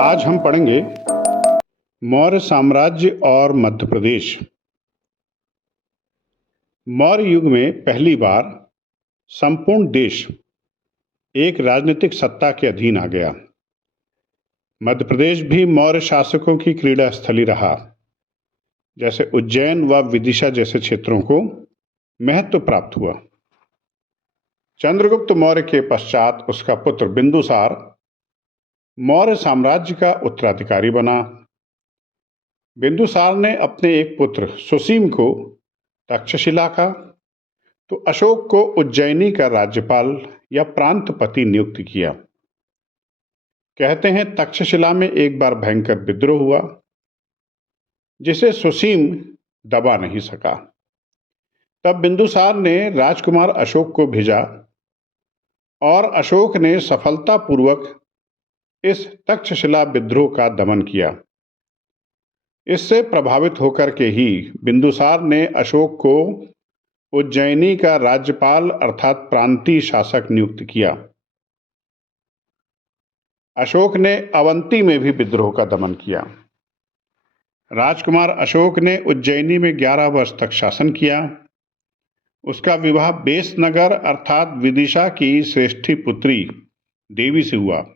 आज हम पढ़ेंगे मौर्य साम्राज्य और मध्य प्रदेश। मौर्य युग में पहली बार संपूर्ण देश एक राजनीतिक सत्ता के अधीन आ गया। मध्य प्रदेश भी मौर्य शासकों की क्रीड़ा स्थली रहा। जैसे उज्जैन व विदिशा जैसे क्षेत्रों को महत्व प्राप्त हुआ। चंद्रगुप्त मौर्य के पश्चात उसका पुत्र बिंदुसार मौर्य साम्राज्य का उत्तराधिकारी बना। बिंदुसार ने अपने एक पुत्र सुसीम को तक्षशिला का तो अशोक को उज्जैनी का राज्यपाल या प्रांतपति नियुक्त किया। कहते हैं तक्षशिला में एक बार भयंकर विद्रोह हुआ जिसे सुसीम दबा नहीं सका। तब बिंदुसार ने राजकुमार अशोक को भेजा और अशोक ने सफलतापूर्वक इस तक्षशिला विद्रोह का दमन किया। इससे प्रभावित होकर के ही बिंदुसार ने अशोक को उज्जैनी का राज्यपाल अर्थात प्रांतीय शासक नियुक्त किया। अशोक ने अवंती में भी विद्रोह का दमन किया। राजकुमार अशोक ने उज्जैनी में 11 वर्ष तक शासन किया। उसका विवाह बेसनगर अर्थात विदिशा की श्रेष्ठी पुत्री देवी से हुआ।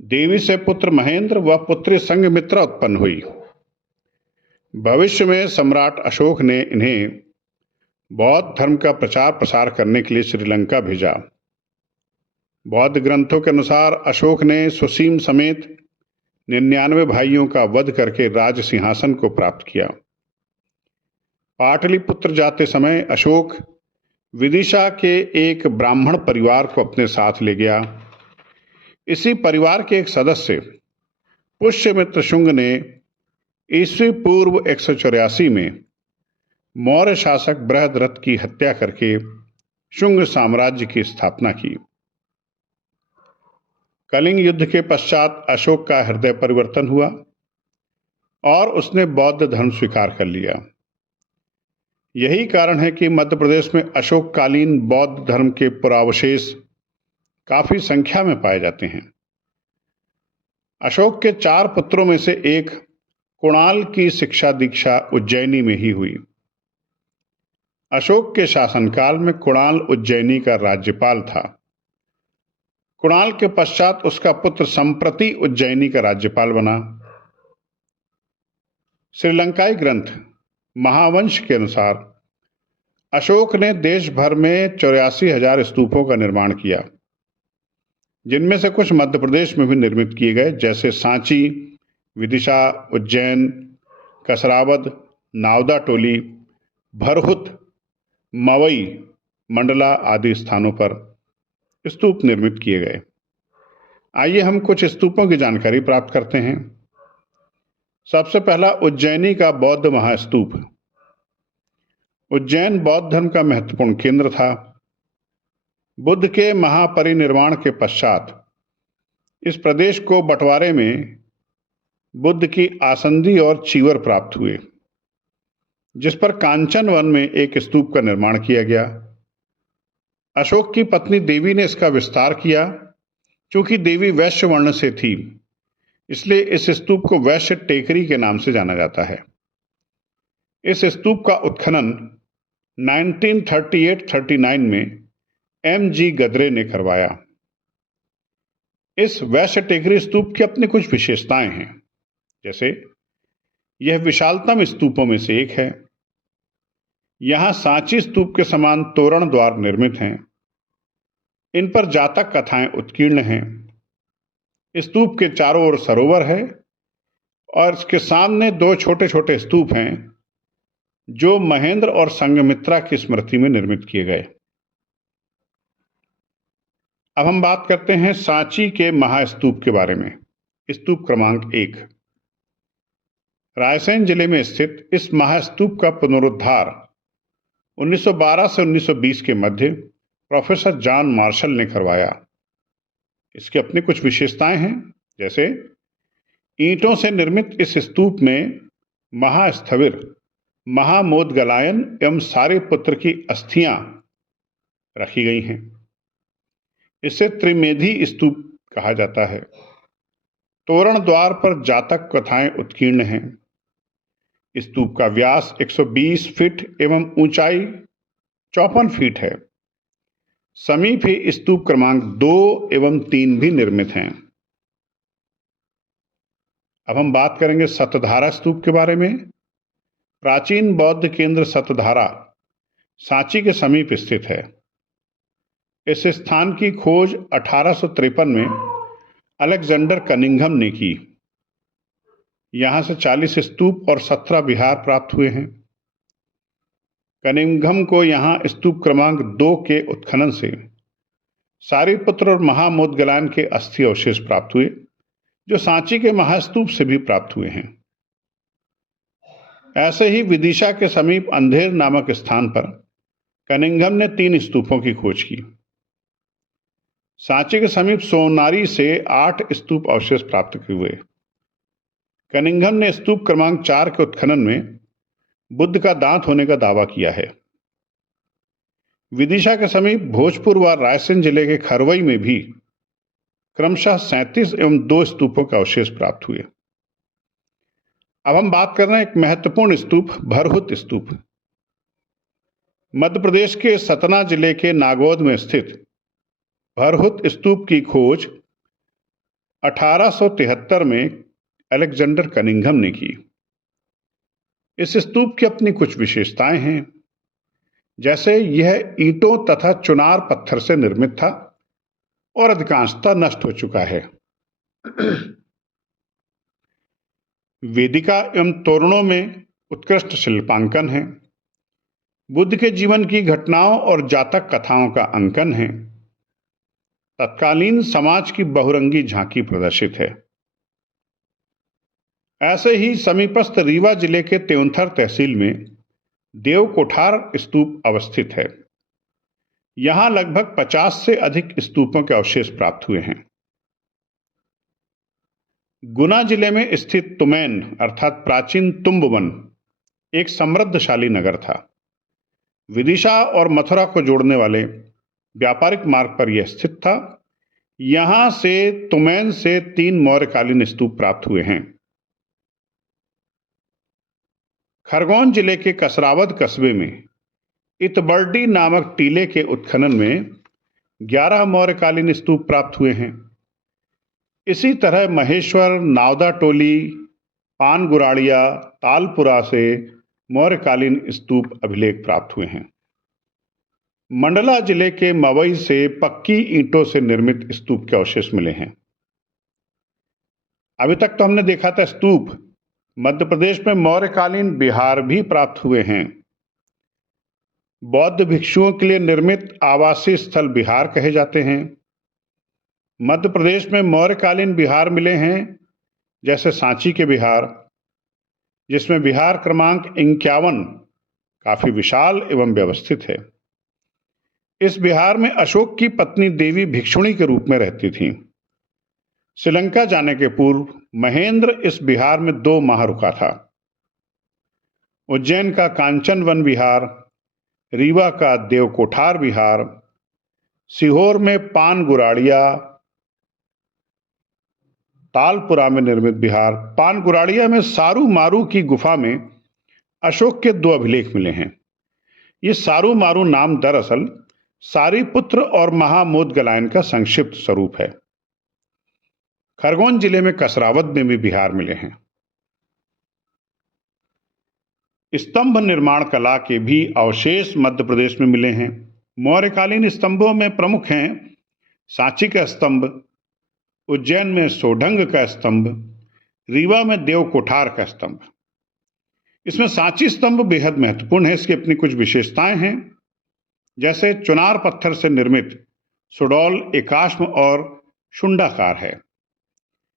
देवी से पुत्र महेंद्र व पुत्री संघमित्रा उत्पन्न हुई। भविष्य में सम्राट अशोक ने इन्हें बौद्ध धर्म का प्रचार प्रसार करने के लिए श्रीलंका भेजा। बौद्ध ग्रंथों के अनुसार अशोक ने सुसीम समेत 99 भाइयों का वध करके राज सिंहासन को प्राप्त किया। पाटलिपुत्र जाते समय अशोक विदिशा के एक ब्राह्मण परिवार को अपने साथ ले गया। इसी परिवार के एक सदस्य पुष्यमित्र शुंग ने ईस्वी पूर्व 184 में मौर्य शासक बृहद्रथ की हत्या करके शुंग साम्राज्य की स्थापना की। कलिंग युद्ध के पश्चात अशोक का हृदय परिवर्तन हुआ और उसने बौद्ध धर्म स्वीकार कर लिया। यही कारण है कि मध्य प्रदेश में अशोककालीन बौद्ध धर्म के पुरावशेष काफी संख्या में पाए जाते हैं। अशोक के 4 पुत्रों में से एक कुणाल की शिक्षा दीक्षा उज्जैनी में ही हुई। अशोक के शासनकाल में कुणाल उज्जैनी का राज्यपाल था। कुणाल के पश्चात उसका पुत्र संप्रति उज्जैनी का राज्यपाल बना। श्रीलंकाई ग्रंथ महावंश के अनुसार अशोक ने देश भर में 84,000 स्तूपों का निर्माण किया, जिनमें से कुछ मध्य प्रदेश में भी निर्मित किए गए, जैसे सांची, विदिशा, उज्जैन, कसरावद, नावदा टोली, भरहुत, मवई, मंडला आदि स्थानों पर स्तूप निर्मित किए गए। आइए हम कुछ स्तूपों की जानकारी प्राप्त करते हैं। सबसे पहला उज्जैनी का बौद्ध महास्तूप। उज्जैन बौद्ध धर्म का महत्वपूर्ण केंद्र था। बुद्ध के महापरिनिर्वाण के पश्चात इस प्रदेश को बंटवारे में बुद्ध की आसंदी और चीवर प्राप्त हुए, जिस पर कांचन वन में एक स्तूप का निर्माण किया गया। अशोक की पत्नी देवी ने इसका विस्तार किया। चूंकि देवी वैश्य वर्ण से थी, इसलिए इस स्तूप को वैश्य टेकरी के नाम से जाना जाता है। इस स्तूप का उत्खनन 1938-39 में M.G. गदरे ने करवाया। इस वैश्य टेकरी स्तूप की अपनी कुछ विशेषताएं हैं, जैसे यह विशालतम स्तूपों में से एक है। यहां सांची स्तूप के समान तोरण द्वार निर्मित हैं। इन पर जातक कथाएं उत्कीर्ण हैं। स्तूप के चारों ओर सरोवर है और इसके सामने 2 छोटे छोटे स्तूप हैं, जो महेंद्र और संघमित्रा की स्मृति में निर्मित किए गए। अब हम बात करते हैं सांची के महास्तूप के बारे में। स्तूप क्रमांक 1। रायसेन जिले में स्थित इस महास्तूप का पुनरुद्धार 1912 से 1920 के मध्य प्रोफेसर जॉन मार्शल ने करवाया। इसकी अपनी कुछ विशेषताएं हैं, जैसे ईंटों से निर्मित इस स्तूप में महास्थविर, महामोदगलायन एवं सारे पुत्र की अस्थियां रखी गई हैं। इसे त्रिमेधी स्तूप कहा जाता है। तोरण द्वार पर जातक कथाएं उत्कीर्ण हैं। स्तूप का व्यास 120 फीट एवं ऊंचाई 54 फीट है। समीप ही स्तूप क्रमांक 2 एवं 3 भी निर्मित हैं। अब हम बात करेंगे सतधारा स्तूप के बारे में। प्राचीन बौद्ध केंद्र सतधारा सांची के समीप स्थित है। इस स्थान की खोज 1853 में अलेक्जेंडर कनिंघम ने की। यहां से 40 स्तूप और 17 विहार प्राप्त हुए हैं। कनिंघम को यहां स्तूप क्रमांक 2 के उत्खनन से सारिपुत्र और महामोदगलायन के अस्थि अवशेष प्राप्त हुए, जो सांची के महास्तूप से भी प्राप्त हुए हैं। ऐसे ही विदिशा के समीप अंधेर नामक स्थान पर कनिंघम ने 3 स्तूपों की खोज की। सांची के समीप सोनारी से 8 स्तूप अवशेष प्राप्त हुए। कनिंघम ने स्तूप क्रमांक 4 के उत्खनन में बुद्ध का दांत होने का दावा किया है। विदिशा के समीप भोजपुर व रायसेन जिले के खरवई में भी क्रमशः 37 एवं 2 स्तूपों के अवशेष प्राप्त हुए। अब हम बात कर रहे हैं एक महत्वपूर्ण स्तूप, भरहुत स्तूप। मध्य प्रदेश के सतना जिले के नागौद में स्थित भरहुत स्तूप की खोज 1873 में अलेक्जेंडर कनिंघम ने की। इस स्तूप की अपनी कुछ विशेषताएं हैं, जैसे यह ईंटों तथा चुनार पत्थर से निर्मित था और अधिकांशतः नष्ट हो चुका है। वेदिका एवं तोरणों में उत्कृष्ट शिल्पांकन है। बुद्ध के जीवन की घटनाओं और जातक कथाओं का अंकन है। तत्कालीन समाज की बहुरंगी झांकी प्रदर्शित है। ऐसे ही समीपस्थ रीवा जिले के त्योंथर तहसील में देव कोठार स्तूप अवस्थित है। यहां लगभग 50 से अधिक स्तूपों के अवशेष प्राप्त हुए हैं। गुना जिले में स्थित तुमैन अर्थात प्राचीन तुम्ब वन एक समृद्धशाली नगर था। विदिशा और मथुरा को जोड़ने वाले व्यापारिक मार्ग पर यह स्थित था। यहां से तुमैन से 3 मौर्यकालीन स्तूप प्राप्त हुए हैं। खरगोन जिले के कसरावद कस्बे में इतबर्डी नामक टीले के उत्खनन में 11 मौर्यकालीन स्तूप प्राप्त हुए हैं। इसी तरह महेश्वर, नावदा टोली, पानगुराड़िया, तालपुरा से मौर्यकालीन स्तूप अभिलेख प्राप्त हुए हैं। मंडला जिले के मवई से पक्की ईंटों से निर्मित स्तूप के अवशेष मिले हैं। अभी तक तो हमने देखा था स्तूप। मध्य प्रदेश में मौर्यकालीन विहार भी प्राप्त हुए हैं। बौद्ध भिक्षुओं के लिए निर्मित आवासीय स्थल विहार कहे जाते हैं। मध्य प्रदेश में मौर्यकालीन विहार मिले हैं, जैसे सांची के विहार, जिसमें विहार क्रमांक 51 काफी विशाल एवं व्यवस्थित है। इस विहार में अशोक की पत्नी देवी भिक्षुणी के रूप में रहती थीं। श्रीलंका जाने के पूर्व महेंद्र इस विहार में 2 माह रुका था। उज्जैन का कांचन वन विहार, रीवा का देवकोठार विहार, सीहोर में पानगुराड़िया, तालपुरा में निर्मित विहार, पानगुराड़िया में सारू मारू की गुफा में अशोक के 2 अभिलेख मिले हैं। ये सारू मारू नाम दरअसल सारिपुत्र और महामोदगलायन का संक्षिप्त स्वरूप है। खरगोन जिले में कसरावद में भी विहार मिले हैं। स्तंभ निर्माण कला के भी अवशेष मध्य प्रदेश में मिले हैं। मौर्यकालीन स्तंभों में प्रमुख हैं सांची का स्तंभ, उज्जैन में सोढंग का स्तंभ, रीवा में देव कोठार का स्तंभ। इसमें सांची स्तंभ बेहद महत्वपूर्ण है। इसकी अपनी कुछ विशेषताएं हैं, जैसे चुनार पत्थर से निर्मित सुडौल एकाश्म और शुंडाकार है।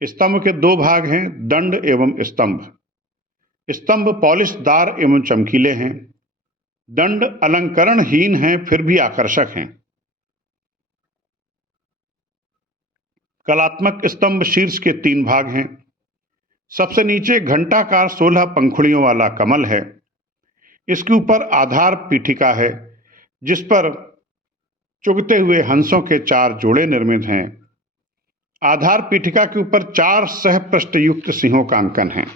स्तंभ के 2 भाग हैं, दंड एवं स्तंभ। स्तंभ पॉलिशदार एवं चमकीले हैं। दंड अलंकरणहीन हैं, फिर भी आकर्षक हैं। कलात्मक स्तंभ शीर्ष के 3 भाग हैं। सबसे नीचे घंटाकार 16 पंखुड़ियों वाला कमल है। इसके ऊपर आधार पीठिका है, जिस पर चुगते हुए हंसों के 4 जोड़े निर्मित हैं। आधार पीठिका के ऊपर 4 सहपृष्ठ युक्त सिंहों का अंकन है।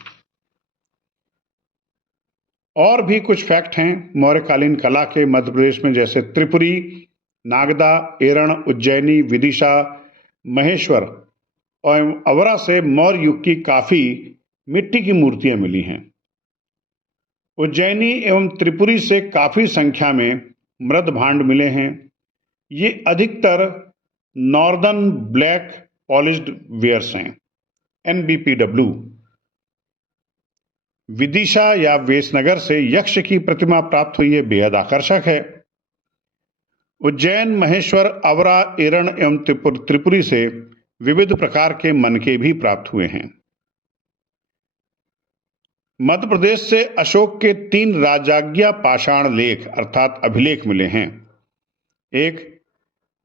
और भी कुछ फैक्ट हैं मौर्यकालीन कला के मध्य प्रदेश में, जैसे त्रिपुरी, नागदा, एरण, उज्जैनी, विदिशा, महेश्वर और अवरा से मौर्य युग की काफी मिट्टी की मूर्तियां मिली हैं। उज्जैनी एवं त्रिपुरी से काफी संख्या में मृद भांड मिले हैं। ये अधिकतर नॉर्दर्न ब्लैक पॉलिश्ड वेयर्स हैं, NBPW। विदिशा या वेसनगर से यक्ष की प्रतिमा प्राप्त हुई है, बेहद आकर्षक है। उज्जैन, महेश्वर, अवरा, एरण एवं त्रिपुरी से विविध प्रकार के मनके भी प्राप्त हुए हैं। मध्य प्रदेश से अशोक के 3 राजाज्ञा पाषाण लेख अर्थात अभिलेख मिले हैं। एक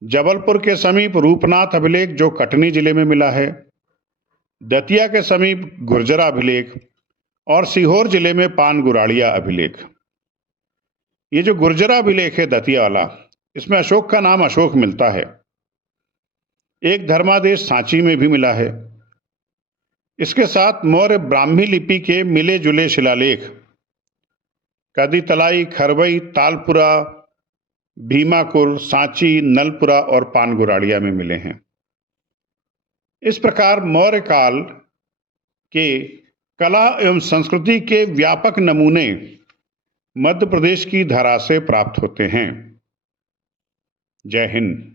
जबलपुर के समीप रूपनाथ अभिलेख जो कटनी जिले में मिला है, दतिया के समीप गुर्जरा अभिलेख और सीहोर जिले में पानगुराड़िया अभिलेख। ये जो गुर्जरा अभिलेख है दतिया वाला, इसमें अशोक का नाम अशोक मिलता है। एक धर्मादेश सांची में भी मिला है। इसके साथ मौर्य ब्राह्मी लिपि के मिले जुले शिलालेख कदीतलाई, खरवई, तालपुरा, भीमाकुर, सांची, नलपुरा और पानगुराड़िया में मिले हैं। इस प्रकार मौर्य काल के कला एवं संस्कृति के व्यापक नमूने मध्य प्रदेश की धरा से प्राप्त होते हैं। जय हिंद।